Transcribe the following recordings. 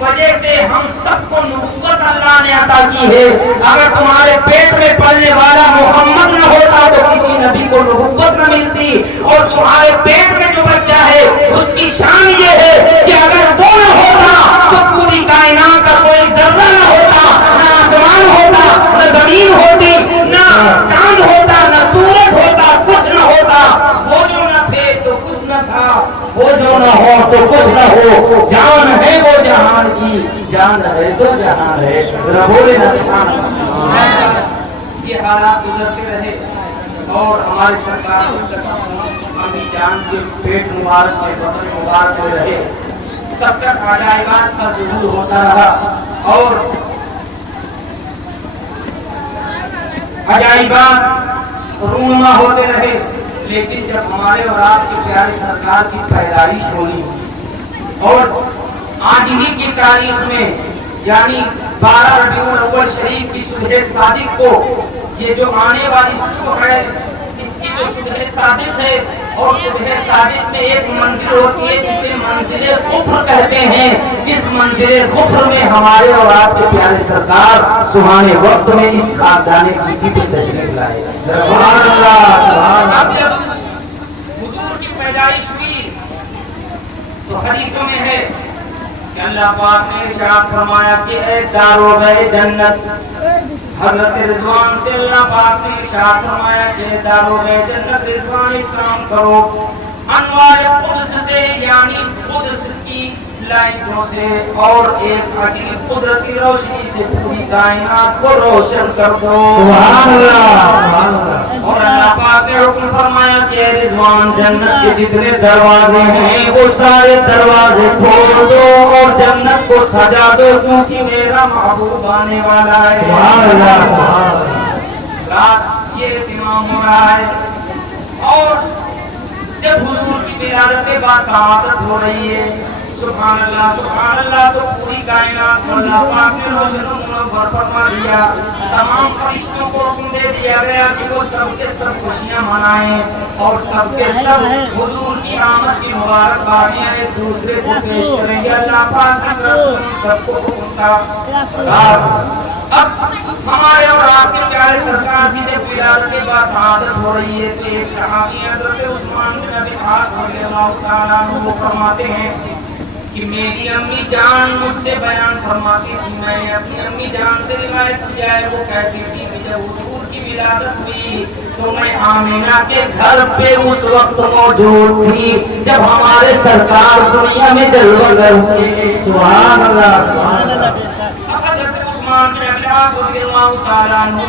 وجہ سے ہم سب کو نبوت اللہ نے عطا کی ہے. اگر تمہارے پیٹ میں پلنے والا محمد نہ ہوتا تو کسی نبی کو نبوت نہ ملتی. اور تمہارے پیٹ میں جو بچہ ہے اس کی شان یہ ہے کہ اگر وہ نہ ہوتا تو پوری کائنات کا کوئی ذرہ نہ ہوتا, نہ آسمان ہوتا, نہ زمین ہوتی, نہ چاند ہوتا, نہ سورج ہوتا, کچھ نہ ہوتا. وہ جو نہ تھے تو کچھ نہ تھا, وہ جو نہ ہو تو کچھ نہ ہو. جان ہے وہ جہان کی, جان ہے تو جہان ہے. بولے نہ سبحان اللہ. یہ حالات گزرتے رہے اور ہمارے سرکار امی جان کے پیٹ مبارک میں بطن مبارک میں رہے تب تک عجائبات کا ظہور ہوتا رہا اور عجائبات رونما ہوتے رہے. لیکن جب ہمارے اور آپ کے پیارے سرکار کی پیدائش ہوئی اور آج ہی کی تاریخ میں یعنی 12 ربیع الاول شریف کی صبح صادق کو, یہ جو آنے والی صبح ہے اس کی جو صبح صادق ہے, اور صبح صادق میں ایک منزل ہوتی ہے جسے منزل غفر کہتے ہیں. اس منزل غفر میں ہمارے اور آپ کے پیارے سرکار سبحان وقت میں اس خاکدان کی تشریف لائے. سبحان اللہ. اب جب حضور کی پیدائش ہوئی تو حدیثوں میں ہے کہ اللہ پاک نے ارشاد فرمایا کہ اے داروغے جنت, حضرت رضوان سے اللہ پاک نے ارشاد فرمایا کہ داروغے جنت رضوان اکرام کرو, انوار قدس سے یعنی قدس کی لائٹوں سے اور ایک عجیب قدرتی روشنی سے پوری کائنات کو روشن کر دو. سبحان اللہ. اور اللہ پاک نے حکم فرمایا کہ رضوان جنت کے جتنے دروازے ہیں وہ سارے دروازے کھول دو اور جنت کو سجا دو کیونکہ میرا محبوب آنے والا ہے. سبحان اللہ. رات یہ اہتمام ہو رہا ہے اور جب حضور کی ولادت باسعادت ہو رہی ہے سبحان اللہ تو پوری کائنات اللہ پاک نے روشن و منور فرما دیا. تمام فرشتوں کو حکم دے دیا گیا کہ وہ سب کے سب خوشیاں منائیں اور سب کے سب حضور کی آمد کی مبارکبادیاں ایک دوسرے کو پیش کریں گے. اللہ پاک نے سب کو حکم تھا. اب ہمارے اور آپ کے پیارے سرکار کی جب ولادت باسعادت ہو رہی ہے تو ایک صحابی حضرت عثمان بن ابی عاص رضی اللہ تعالیٰ عنہ فرماتے ہیں کہ میری امی جان مجھ سے بیان فرماتی تھی, میں نے اپنی امی جان سے روایت کیا ہے, وہ کہتی تھی کہ جب حضور کی ولادت ہوئی تو میں آمینہ کے گھر پہ اس وقت موجود تھی جب ہمارے سرکار دنیا میں جلوہ گر ہوئے. سبحان اللہ. سبحان اللہ. حضرت عثمان بن ابی عاص رضی اللہ تعالیٰ عنہ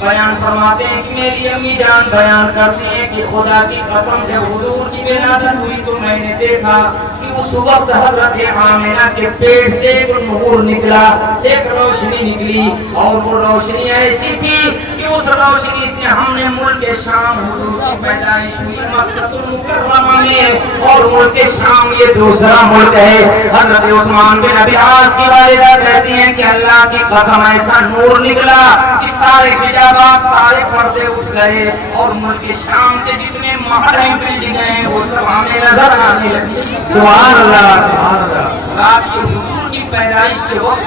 بیان فرماتے ہیں کہ میری امی جان بیان کرتی ہیں کہ خدا کی قسم جب حضور کی ولادت ہوئی تو میں نے دیکھا کہ اس وقت حضرت آمنہ کے پیٹ سے ایک نور نکلا, ایک روشنی نکلی اور وہ روشنی ایسی تھی کہ اس روشنی سے ہم نے ملک شام حضور کی پیدائش ہوئی مکہ المکرمہ میں, اور ملک شام یہ دوسرا ملک ہے. حضرت عثمان بن ابی عاص کی والدہ کہتی ہیں کہ اللہ کی قسم ایسا نور نکلا کہ سارے حجابات سارے پردے اٹھ گئے اور ملک شام کے جتنے محل ہیں بلڈنگیں ہیں وہ سب ہمیں نظر آنے لگی. سبحان اللہ. سبحان اللہ. رات کو حضور کی پیدائش کے وقت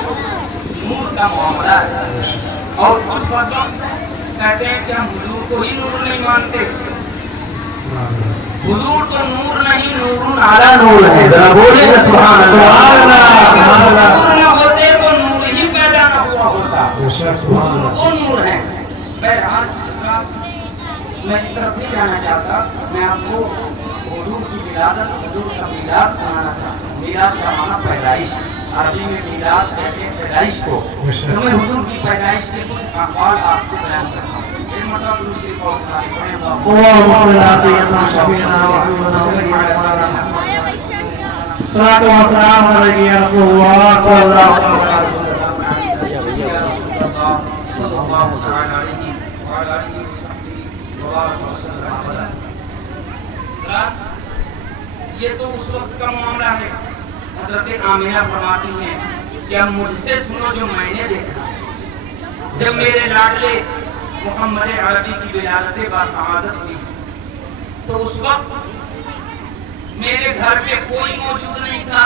نور کا معاملہ ہے اور کچھ مردوں کہتے ہیں کہ ہم حضور کو ہی نور نہیں مانتے. حضور تو نور نہیں, نور اعلیٰ نور ہے. ذرا بولے نا سبحان اللہ. نور نہ ہوتے تو نور ہی پیدا نہ ہوا ہوتا. وہ نور ہے. بہرحال میں اس طرف نہیں جانا چاہتا, میں آپ کو حضور کی ولادت, حضور کا میلاد سنانا چاہتا ہوں. میلاد کا معنی پیدائش, عربی میں میلاد کہتے ہیں پیدائش کو. تو میں حضور کی پیدائش کے کچھ احوال آپ سے بیان کرتا ہوں. یہ مطلب درود شریف اور صلی اللہ علیہ وسلم. یہ تو اس وقت کا معاملہ ہے. حضرت آمنہ فرماتی ہیں کہ اب مجھ سے سنو جو میں نے دیکھا جب میرے لاڈلے محمد عربی کی ولادت باسعادت ہوئی تو اس وقت میرے گھر پہ کوئی موجود نہیں تھا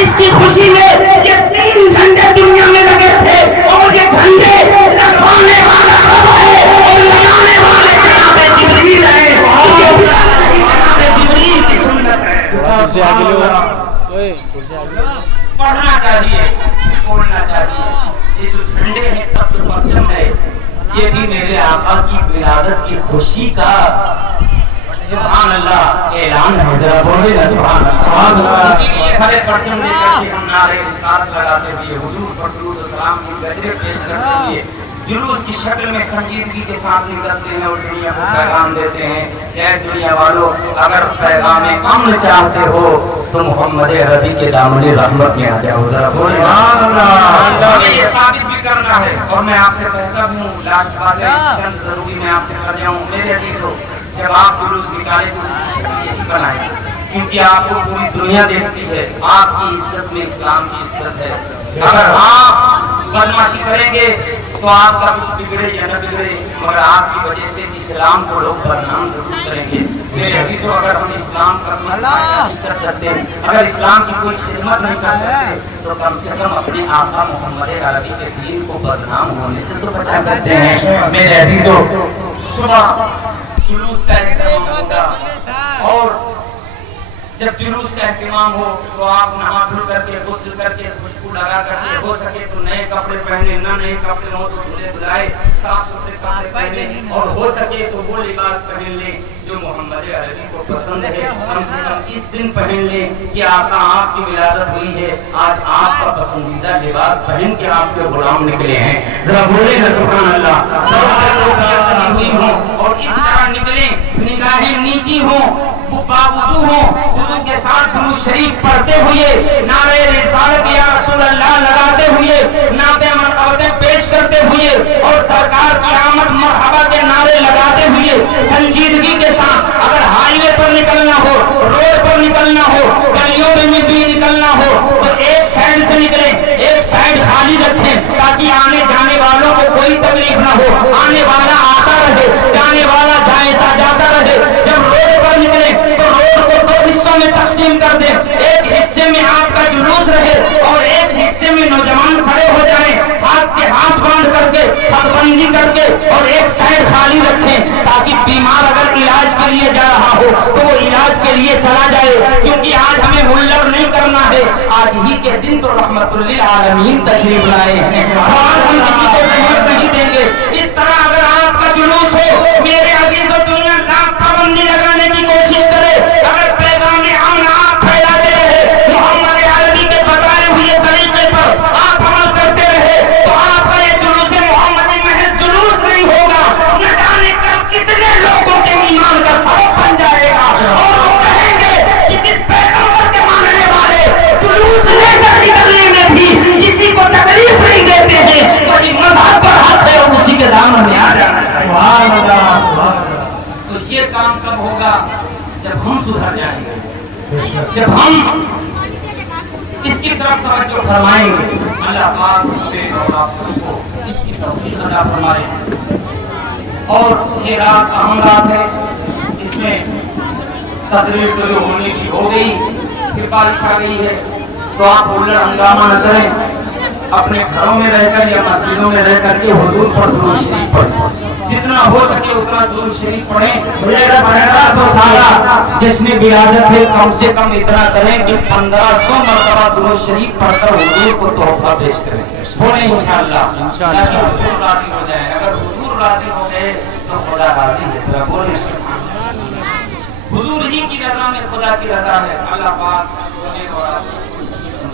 28 کی خوشی میں یہ 3 جھنڈے دنیا میں لگے تھے اور یہ جھنڈے لگوانے والا رب ہے اور لگانے والے جناب جبریل ہے. جناب جبریل کی سنت ہے. پڑھنا چاہیے, بولنا چاہیے. یہ جو جھنڈے ہیں سب سے پرچم ہے, یہ بھی میرے آقا کی ولادت کی خوشی کا سبحان اللہ اعلان ہے. ذرا بولے نا سبحان اللہ. اسی لیے ہر ایک پرچم لے کر کے ہم نعرے رسالت لگاتے ہوئے حضور پر درود و سلام کی گجرے پیش کرتے ہوئے جلوس کی شکل میں سنجیدگی کے ساتھ نکلتے ہیں اور دنیا کو پیغام دیتے ہیں. اے دنیا والوں, اگر پیغام امن چاہتے ہو تو محمد عربی کے دامن رحمت میں آ جاؤ. ذرا بولے سبحان اللہ. ہمیں یہ ثابت بھی کرنا ہے اور میں آپ سے کہتا ہوں, لاسٹ بات ہے چند ضروری میں آپ سے کر جاؤں. میرے عزیزو, جب آپ جلوس نکالیں تو اس کی شکل یہی بنائیں, کیونکہ آپ کو پوری دنیا دیکھتی ہے. آپ کی عزت میں اسلام کی عزت ہے. اگر آپ بدمعاشی کریں گے تو آپ کا کچھ بگڑے یا نہ بگڑے, مگر آپ کی وجہ سے اسلام کو لوگ بدنام ضرور کریں گے. میرے عزیزو, اگر ہم اسلام کا نہیں کر سکتے, اگر اسلام کی کوئی خدمت نہیں کر سکتے, تو کم سے کم اپنے آقا محمد عربی کے دین کو بدنام ہونے سے تو بچا سکتے ہیں. میرے عزیزو, صبح جلوس کا اہتمام ہوگا اور جب جلوس کا اہتمام ہو تو آپ نہا دھل کر کے غسل کر کے خوشبو لگا کر کے ہو سکے تو نئے کپڑے پہنے, نہ نئے کپڑے ہو تو دھلے دھلائے صاف ستھرے کپڑے پہنے اور ہو سکے تو وہ لباس پہن لیں جو محمد عربی کو پسند ہے. کم سے کم اس دن پہن لیں کہ آقا آپ کی ولادت ہوئی ہے, آج آپ کا پسندیدہ لباس پہن کے آپ کے غلام نکلے ہیں. ذرا بولے نا سبحان اللہ. سب ٹوپیاں سنی ہوئی ہوں اور اس طرح نکلیں, نگاہیں نیچی ہوں, باوضو ہوں, وضو کے ساتھ درود شریف پڑھتے ہوئے نعرے رسالت یا رسول اللہ لگاتے ہوئے, نعتیں مرحبتیں پیش کرتے ہوئے اور سرکار کی آمد مرحبا کے نعرے لگاتے ہوئے سنجیدگی کے ساتھ اگر ہائی وے پر نکلنا ہو, روڈ پر نکلنا ہو, گلیوں میں بھی نکلنا ہو تو ایک سائڈ سے نکلیں, ایک سائڈ خالی رکھیں تاکہ آنے جانے والوں کو کوئی تکلیف نہ ہو. آنے والا آتا رہے, جانے والا جاتا رہے. جب روڈ پر نکلیں تو روڈ کو 2 حصوں میں تقسیم کر دیں. ایک حصے میں آپ کا جلوس رہے اور ایک حصے میں نوجوان کھڑے ہو جائیں, ہاتھ سے ہاتھ باندھ کر کے, حد بندی کر کے, اور ایک سائڈ خالی رکھیں تاکہ بیمار اگر علاج کے لیے جا رہا ہو تو وہ علاج کے لیے چلا جائے. کیونکہ آج ہمیں ہلڑ نہیں کرنا ہے, آج ہی کے دن تو رحمت للعالمین تشریف لائے ہیں, آج ہم کسی کو زحمت نہیں دیں گے. اس طرح اگر آپ کا جلوس ہو, میرے عزیز و دنیا لاکھ پابندی لگانے کی کوشش کرے, اگر پیغام امن آپ پھیلاتے رہے, محمد عربی کے بتائے ہوئے طریقے پر آپ عمل کرتے رہے, تو آپ کا یہ جلوس محمدی محض جلوس نہیں ہوگا, نہ جانے کب کتنے لوگوں کے ایمان کا سبب بن جائے گا. اور وہ کہیں گے کہ جس پیغمبر کے ماننے والے جلوس لے کر نکلنے میں بھی کسی کو تکلیف نہیں دیتے ہیں, وہی مذہب پر حق ہے اور اسی کے دامن میں آ جانا چاہیے. سبحان اللہ. تو یہ کام کب ہوگا؟ جب ہم سدھر جائیں گے, جب ہم اس کی طرف توجہ فرمائیں گے. اللہ پاک ہمیں اور آپ سب کو اس کی توفیق عطا فرمائے. اور یہ رات اہم رات ہے, اس میں تقریر تو جو ہونے کی ہو گئی, پھر بارش آ گئی ہے, تو آپ ہلڑ ہنگامہ نہ کریں, اپنے گھروں میں رہ کر یا مسجدوں میں رہ کر کے حضور پر درود شریف پڑھیں, جتنا ہو سکے اتنا درود شریف پڑھیں. 1500 سالہ جشن ولادت ہے, کم سے کم اتنا کریں کہ 1500 مرتبہ درود شریف پڑھ کر حضور کو تحفہ پیش کریں. بولیں انشاءاللہ, تاکہ حضور راضی ہو جائیں. اگر حضور راضی ہو گئے تو خدا راضی ہے. ذرا بولیں حضور ہی کی رضا میں خدا کی رضا ہے. اللہ پاک ہمیں اور آپ